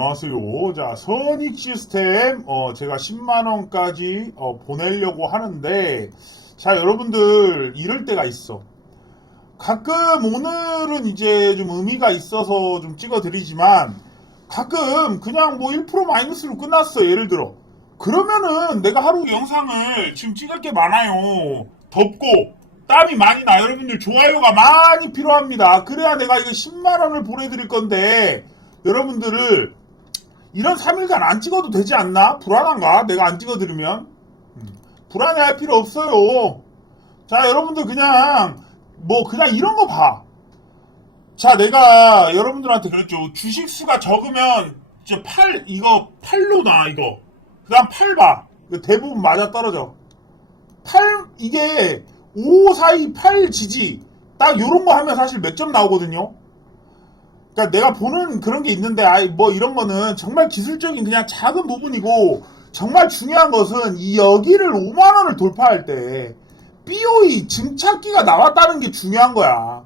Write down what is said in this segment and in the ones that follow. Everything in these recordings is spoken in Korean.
안녕하세요. 자, 선익 시스템, 어, 제가 10만원까지, 어, 보내려고 하는데, 자, 여러분들, 이럴 때가 있어. 가끔 오늘은 이제 좀 의미가 있어서 좀 찍어드리지만, 가끔 그냥 뭐 1% 마이너스로 끝났어. 예를 들어. 그러면은 내가 하루 영상을 지금 찍을 게 많아요. 덥고, 땀이 많이 나. 여러분들 좋아요가 많이 필요합니다. 그래야 내가 이거 10만원을 보내드릴 건데, 여러분들을 이런 3일간 안 찍어도 되지 않나? 불안한가? 내가 안 찍어드리면? 음, 불안해할 필요 없어요. 자, 여러분들 그냥, 뭐, 그냥 이런 거 봐. 자, 내가 여러분들한테 그랬죠. 주식 수가 적으면, 이제 8, 이거 8로 나, 이거. 그 다음 8 봐. 대부분 맞아 떨어져. 8, 이게 5, 4, 2, 8 지지. 딱 요런 거 하면 사실 몇 점 나오거든요. 그러니까 내가 보는 그런 게 있는데, 아이, 뭐 이런 거는 정말 기술적인 그냥 작은 부분이고, 정말 중요한 것은 이 여기를 5만 원을 돌파할 때, BOE 증착기가 나왔다는 게 중요한 거야.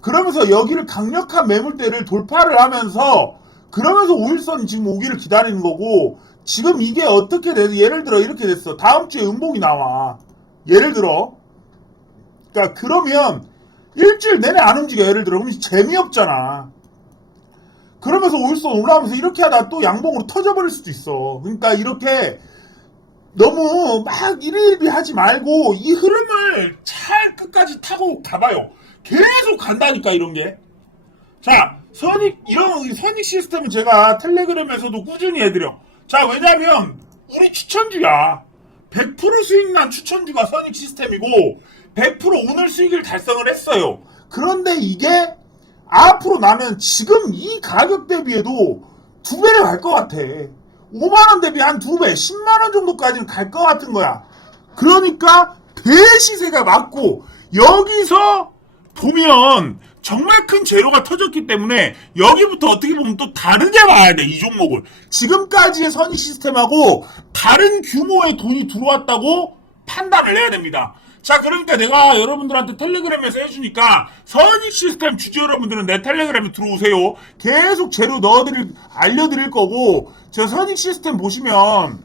그러면서 여기를 강력한 매물대를 돌파를 하면서, 그러면서 5일선 지금 오기를 기다리는 거고, 지금 이게 어떻게 돼서, 예를 들어 이렇게 됐어. 다음 주에 음봉이 나와. 예를 들어. 그러니까 그러면, 일주일 내내 안 움직여 예를 들어 그럼 재미없잖아 그러면서 오일선 올라오면서 이렇게 하다 또 양봉으로 터져버릴 수도 있어. 그러니까 이렇게 너무 막 일일비 하지 말고 이 흐름을 잘 끝까지 타고 가봐요. 계속 간다니까 이런 게 자 선익 이런 선익 시스템은 제가 텔레그램에서도 꾸준히 해드려. 자 왜냐면 우리 추천주야. 100% 수익 난 추천주가 선익 시스템이고 100% 오늘 수익을 달성을 했어요. 그런데 이게 앞으로 나는 지금 이 가격 대비해도 두 배를 갈 것 같아. 5만원 대비 한 두 배, 10만원 정도까지는 갈 것 같은 거야. 그러니까 대시세가 맞고 여기서 보면 정말 큰 재료가 터졌기 때문에 여기부터 어떻게 보면 또 다르게 봐야 돼 이 종목을 지금까지의 선익 시스템하고 다른 규모의 돈이 들어왔다고 판단을 해야 됩니다 자 그러니까 내가 여러분들한테 텔레그램에서 해주니까 선익 시스템 주주 여러분들은 내 텔레그램에 들어오세요. 계속 재료 넣어드릴 알려드릴 거고 저 선익 시스템 보시면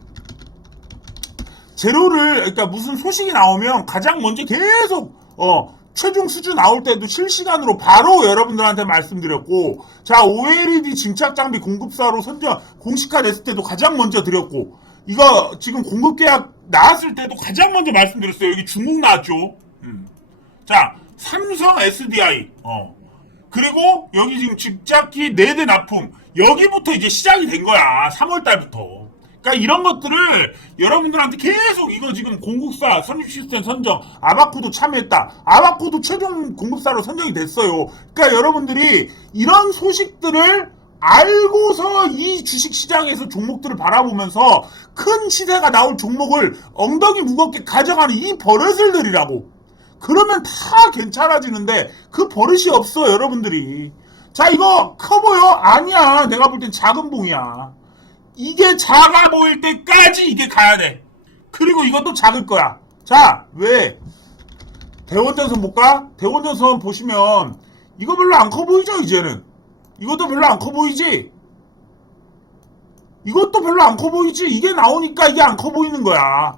재료를 그러니까 무슨 소식이 나오면 가장 먼저 계속 어 최종 수준 나올 때도 실시간으로 바로 여러분들한테 말씀드렸고 자 OLED 증착 장비 공급사로 선정 공식화 됐을 때도 가장 먼저 드렸고 이거 지금 공급 계약 나왔을 때도 가장 먼저 말씀드렸어요 여기 중국 나왔죠 음. 자 삼성 SDI 어 그리고 여기 지금 집착기 4대 납품 여기부터 이제 시작이 된 거야 3월 달부터 그러니까 이런 것들을 여러분들한테 계속 이거 지금 공급사 선입 시스템 선정 아바코도 참여했다. 아바코도 최종 공급사로 선정이 됐어요. 그러니까 여러분들이 이런 소식들을 알고서 이 주식 시장에서 종목들을 바라보면서 큰 시세가 나올 종목을 엉덩이 무겁게 가져가는 이 버릇을 들이라고. 그러면 다 괜찮아지는데 그 버릇이 없어 여러분들이. 자 이거 커 보여? 아니야. 내가 볼 땐 작은 봉이야. 이게 작아 보일 때까지 이게 가야 돼. 그리고 이것도 작을 거야. 자, 왜? 대원전선 볼까? 대원전선 보시면 이거 별로 안 커 보이죠, 이제는? 이것도 별로 안 커 보이지? 이것도 별로 안 커 보이지? 이게 나오니까 이게 안 커 보이는 거야.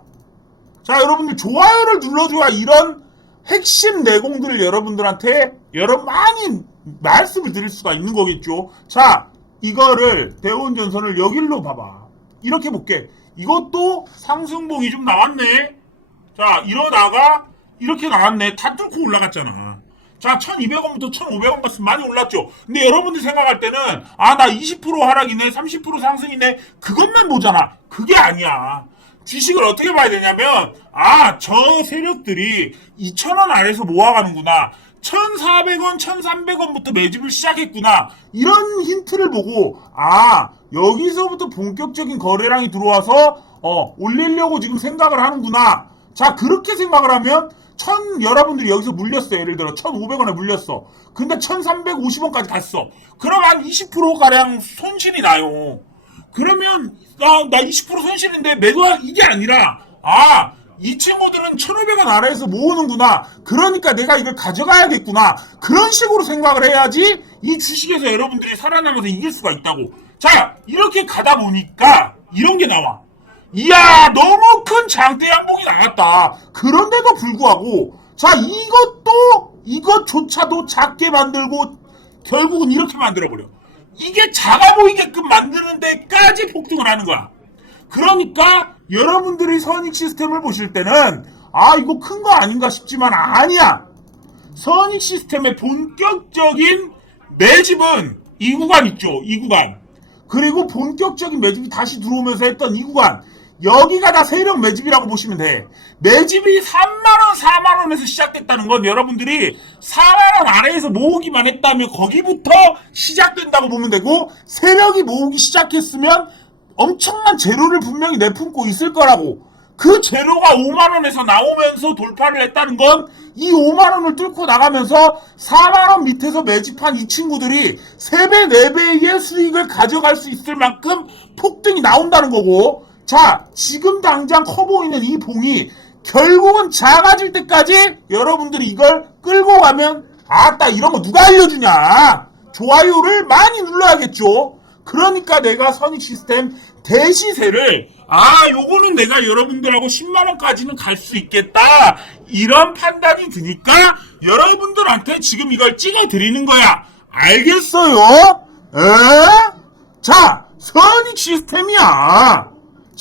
자, 여러분들 좋아요를 눌러줘야 이런 핵심 내공들을 여러분들한테 여러 많이 말씀을 드릴 수가 있는 거겠죠. 자, 이거를 대원 전선을 여길로 봐봐. 이렇게 볼게. 이것도 상승봉이 좀 나왔네. 자, 이러다가 이렇게 나왔네. 다 뚫고 올라갔잖아. 자, 1200원부터 1500원 갔으면 많이 올랐죠. 근데 여러분들 생각할 때는 아, 나 20% 하락이네, 30% 상승이네. 그것만 보잖아. 그게 아니야. 주식을 어떻게 봐야 되냐면 아, 저 세력들이 2,000원 아래서 모아가는구나. 1,400원, 1,300원부터 매집을 시작했구나. 이런 힌트를 보고, 아, 여기서부터 본격적인 거래량이 들어와서, 어, 올리려고 지금 생각을 하는구나. 자, 그렇게 생각을 하면, 천, 여러분들이 여기서 물렸어. 예를 들어, 1,500원에 물렸어. 근데 1,350원까지 갔어. 그럼 한 20%가량 손실이 나요. 그러면, 나, 나20% 손실인데 매도할, 이게 아니라, 아, 이 친구들은 1,500원 아래에서 모으는구나. 그러니까 내가 이걸 가져가야겠구나. 그런 식으로 생각을 해야지 이 주식에서 여러분들이 살아남아서 이길 수가 있다고. 자, 이렇게 가다 보니까 이런 게 나와. 이야, 너무 큰 장대 양봉이 나왔다. 그런데도 불구하고, 자, 이것도, 이것조차도 작게 만들고, 결국은 이렇게 만들어버려. 이게 작아 보이게끔 만드는 데까지 폭등을 하는 거야. 그러니까, 여러분들이 선익 시스템을 보실 때는, 아, 이거 큰 거 아닌가 싶지만, 아니야. 선익 시스템의 본격적인 매집은 이 구간 있죠. 이 구간. 그리고 본격적인 매집이 다시 들어오면서 했던 이 구간. 여기가 다 세력 매집이라고 보시면 돼. 매집이 3만원, 4만원에서 시작됐다는 건 여러분들이 4만원 아래에서 모으기만 했다면 거기부터 시작된다고 보면 되고, 세력이 모으기 시작했으면 엄청난 재료를 분명히 내품고 있을 거라고. 그 재료가 5만원에서 나오면서 돌파를 했다는 건 이 5만원을 뚫고 나가면서 4만원 밑에서 매집한 이 친구들이 3배, 4배의 수익을 가져갈 수 있을 만큼 폭등이 나온다는 거고 자, 지금 당장 커 보이는 이 봉이 결국은 작아질 때까지 여러분들이 이걸 끌고 가면 아따 이런 거 누가 알려주냐? 좋아요를 많이 눌러야겠죠? 그러니까 내가 선익 시스템 대시세를 아 요거는 내가 여러분들하고 10만원까지는 갈 수 있겠다! 이런 판단이 드니까 여러분들한테 지금 이걸 찍어 드리는 거야. 알겠어요? 에? 자 선익 시스템이야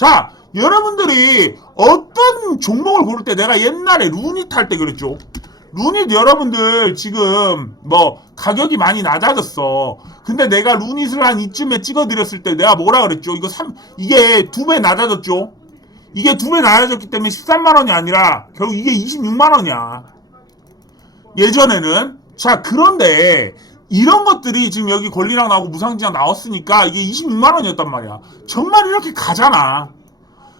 자 여러분들이 어떤 종목을 고를 때 내가 옛날에 루닛 할 때 그랬죠 루닛 여러분들 지금 뭐 가격이 많이 낮아졌어. 근데 내가 루닛을 한 이쯤에 찍어드렸을 때 내가 뭐라 그랬죠? 이거 3, 이게 두 배 낮아졌죠? 이게 두 배 낮아졌기 때문에 13만원이 아니라 결국 이게 26만원이야. 예전에는. 자, 그런데 이런 것들이 지금 여기 권리랑 나오고 무상지장 나왔으니까 이게 26만 원이었단 말이야. 정말 이렇게 가잖아.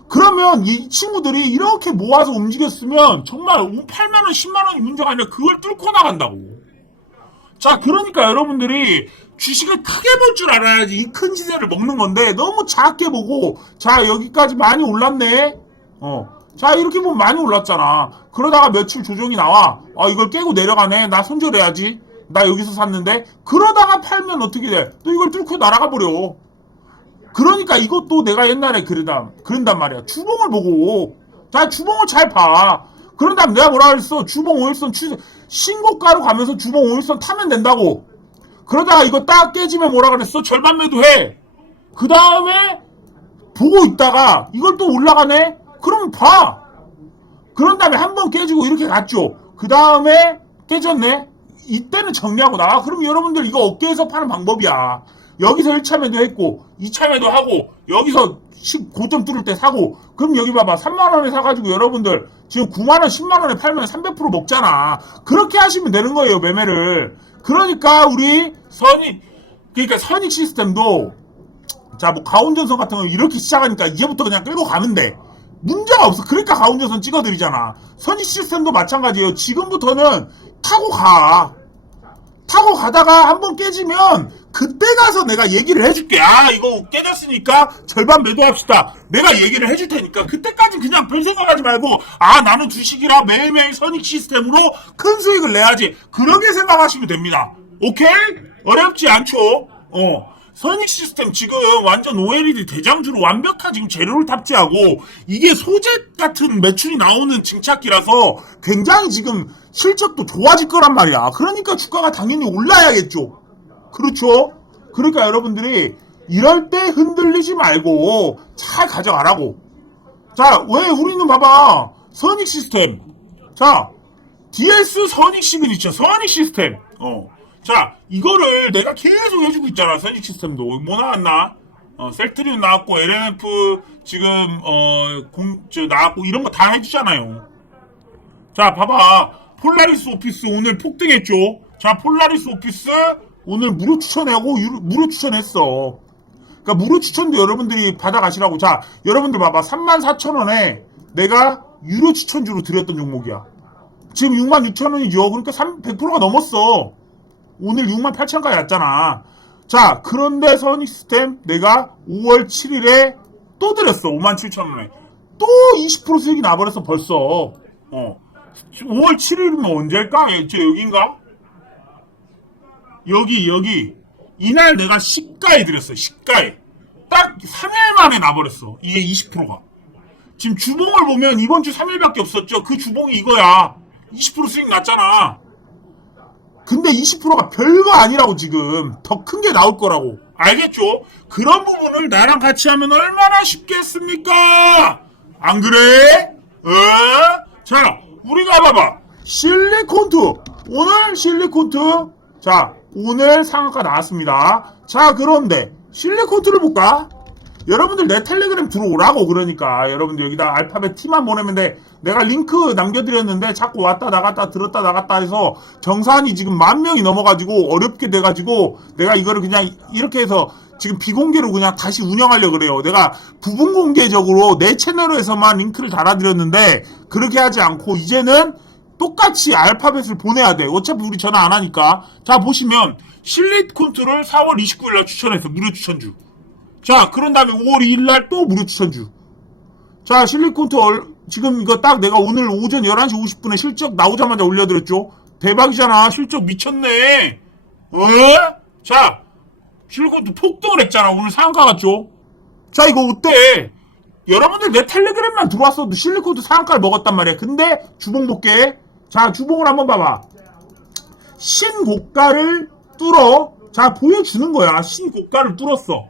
그러면 이 친구들이 이렇게 모아서 움직였으면 정말 8만 원, 10만 원이 문제가 아니라 그걸 뚫고 나간다고. 자, 그러니까 여러분들이 주식을 크게 볼 줄 알아야지 이 큰 시세를 먹는 건데 너무 작게 보고 자, 여기까지 많이 올랐네. 어. 자, 이렇게 보면 많이 올랐잖아. 그러다가 며칠 조정이 나와. 아, 이걸 깨고 내려가네. 나 손절해야지. 나 여기서 샀는데. 그러다가 팔면 어떻게 돼? 또 이걸 뚫고 날아가 버려. 그러니까 이것도 내가 옛날에 그러다 그런단 말이야. 주봉을 보고 자 주봉을 잘 봐. 그런 다음 내가 뭐라 그랬어? 주봉 5일선 추 신고가로 가면서 주봉 5일선 타면 된다고. 그러다가 이거 딱 깨지면 뭐라 그랬어? 절반 매도해. 그 다음에 보고 있다가 이걸 또 올라가네? 그럼 봐. 그런 다음에 한 번 깨지고 이렇게 갔죠. 그 다음에 깨졌네? 이때는 정리하고 나와. 그럼 여러분들 이거 어깨에서 파는 방법이야. 여기서 1차 매도 했고 2차 매도 하고 여기서 10 고점 뚫을 때 사고 그럼 여기 봐봐. 3만원에 사가지고 여러분들 지금 9만원 10만원에 팔면 300% 먹잖아. 그렇게 하시면 되는 거예요 매매를. 그러니까 우리 선익 그러니까 선익 시스템도 자 뭐 가운전선 같은 거 이렇게 시작하니까 이제부터 그냥 끌고 돼. 문제가 없어. 그러니까 가운전선 찍어드리잖아. 선익 시스템도 마찬가지예요. 지금부터는 타고 가 타고 가다가 한 번 깨지면 그때 가서 내가 얘기를 해줄게. 아 이거 깨졌으니까 절반 매도합시다. 내가 얘기를 해줄 테니까 그때까지 그냥 별 생각하지 말고 아 나는 주식이라 매일매일 선익 시스템으로 큰 수익을 내야지. 그렇게 생각하시면 됩니다. 오케이? 어렵지 않죠? 어. 선익 시스템 지금 완전 OLED 대장주로 완벽한 지금 재료를 탑재하고 이게 소재 같은 매출이 나오는 증착기라서 굉장히 지금 실적도 좋아질 거란 말이야. 그러니까 주가가 당연히 올라야겠죠. 그렇죠? 그러니까 여러분들이 이럴 때 흔들리지 말고 잘 가져가라고. 자, 왜 우리는 봐봐. 선익 시스템. 자, DS 선익 시그니처, 선익 시스템. 어. 자, 이거를 내가 계속 해주고 있잖아. 선익 시스템도. 뭐 나왔나? 어, 셀트리온 나왔고, LNF 지금, 어, 공, 저, 나왔고, 이런 거 다 해주잖아요. 자, 봐봐. 폴라리스 오피스 오늘 폭등했죠? 자, 폴라리스 오피스 오늘 무료 추천하고, 유- 무료 추천했어. 그러니까 무료 추천도 여러분들이 받아가시라고. 자, 여러분들 봐봐. 34,000원에 내가 유료 추천주로 드렸던 종목이야. 지금 66,000원이죠. 그러니까 3, 100%가 넘었어. 오늘 68,000원까지 왔잖아. 자, 그런데 선익 시스템 내가 5월 7일에 또 드렸어. 57,000원에. 또 20% 수익이 나버렸어, 벌써. 어. 5월 7일이면 언제일까? 저 여긴가? 여기, 여기. 이날 내가 시가에 드렸어요. 시가에. 딱 3일 만에 나버렸어. 이게 20%가. 지금 주봉을 보면 이번 주 3일밖에 없었죠. 그 주봉이 이거야. 20% 수익 났잖아. 근데 20%가 별거 아니라고 지금 더 큰 게 나올 거라고 알겠죠? 그런 부분을 나랑 같이 하면 얼마나 쉽겠습니까? 안 그래? 어? 자 우리가 봐봐 실리콘투 오늘 실리콘투 자 오늘 상한가 나왔습니다 자 그런데 실리콘투를 볼까? 여러분들 내 텔레그램 들어오라고 그러니까. 여러분들 여기다 알파벳 T만 보내면 돼. 내가 링크 남겨드렸는데 자꾸 왔다 나갔다 들었다 나갔다 해서 정산이 지금 만 명이 넘어가지고 어렵게 돼가지고 내가 이거를 그냥 이렇게 해서 지금 비공개로 그냥 다시 운영하려고 그래요. 내가 부분 공개적으로 내 채널에서만 링크를 달아드렸는데 그렇게 하지 않고 이제는 똑같이 알파벳을 보내야 돼. 어차피 우리 전화 안 하니까. 자 보시면 실리콘트를 4월 29일 날 추천해서 무료 추천주 자, 그런 다음에 5월 2일 날 또 무료 추천주. 자, 실리콘트 얼, 지금 이거 딱 내가 오늘 오전 11시 50분에 실적 나오자마자 올려드렸죠? 대박이잖아. 실적 미쳤네. 어? 자, 실리콘트 폭등을 했잖아. 오늘 상한가 갔죠? 자, 이거 어때? 여러분들 내 텔레그램만 들어왔어도 실리콘트 상한가를 먹었단 말이야. 근데 주봉 볼게. 자, 주봉을 한번 봐봐. 신고가를 뚫어. 자, 보여주는 거야. 신고가를 뚫었어.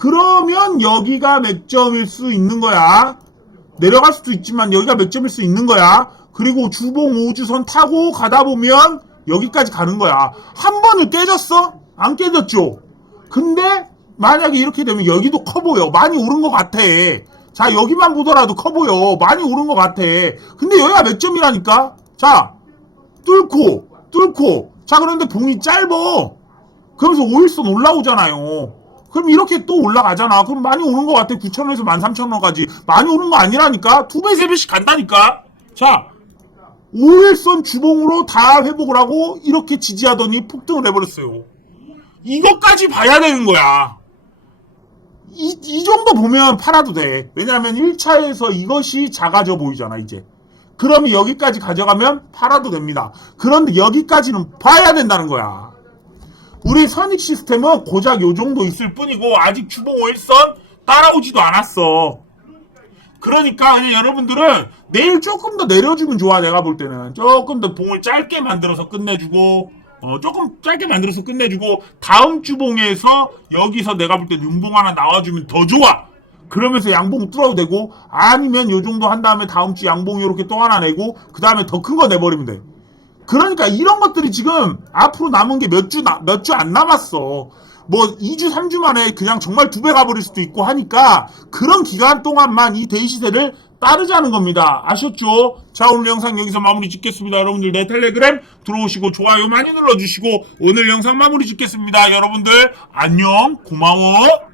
그러면 여기가 맥점일 수 있는 거야. 내려갈 수도 있지만 여기가 맥점일 수 있는 거야. 그리고 주봉 5주선 타고 가다 보면 여기까지 가는 거야. 한 번을 깨졌어? 안 깨졌죠? 근데 만약에 이렇게 되면 여기도 커 보여. 많이 오른 것 같아. 자, 여기만 보더라도 커 보여. 많이 오른 것 같아. 근데 여기가 맥점이라니까? 자, 뚫고, 뚫고. 자, 그런데 봉이 짧어. 그러면서 5일선 올라오잖아요. 그럼 이렇게 또 올라가잖아. 그럼 많이 오는 것 같아. 9천원에서 13,000원까지. 많이 오는 거 아니라니까? 두 배, 세 배씩 간다니까? 자, 5일선 주봉으로 다 회복을 하고 이렇게 지지하더니 폭등을 해버렸어요. 이것까지 봐야 되는 거야. 이, 이 정도 보면 팔아도 돼. 왜냐하면 1차에서 이것이 작아져 보이잖아, 이제. 그러면 여기까지 가져가면 팔아도 됩니다. 그런데 여기까지는 봐야 된다는 거야. 우리 선익 시스템은 고작 요 정도 있을 뿐이고 아직 주봉 5일선 따라오지도 않았어. 그러니까 여러분들은 내일 조금 더 내려주면 좋아 내가 볼 때는 조금 더 봉을 짧게 만들어서 끝내주고 어, 조금 짧게 만들어서 끝내주고 다음 주봉에서 여기서 내가 볼 때 윤봉 하나 나와주면 더 좋아. 그러면서 양봉 뚫어도 되고 아니면 요 정도 한 다음에 다음 주 양봉 이렇게 또 하나 내고 그 다음에 더 큰 거 내버리면 돼. 그러니까 이런 것들이 지금 앞으로 남은 게 몇 주, 몇 주 안 남았어. 뭐 2주, 3주 만에 그냥 정말 두 배 가버릴 수도 있고 하니까 그런 기간 동안만 이 대시세를 따르자는 겁니다. 아셨죠? 자, 오늘 영상 여기서 마무리 짓겠습니다. 여러분들 내 텔레그램 들어오시고 좋아요 많이 눌러주시고 오늘 영상 마무리 짓겠습니다. 여러분들 안녕, 고마워.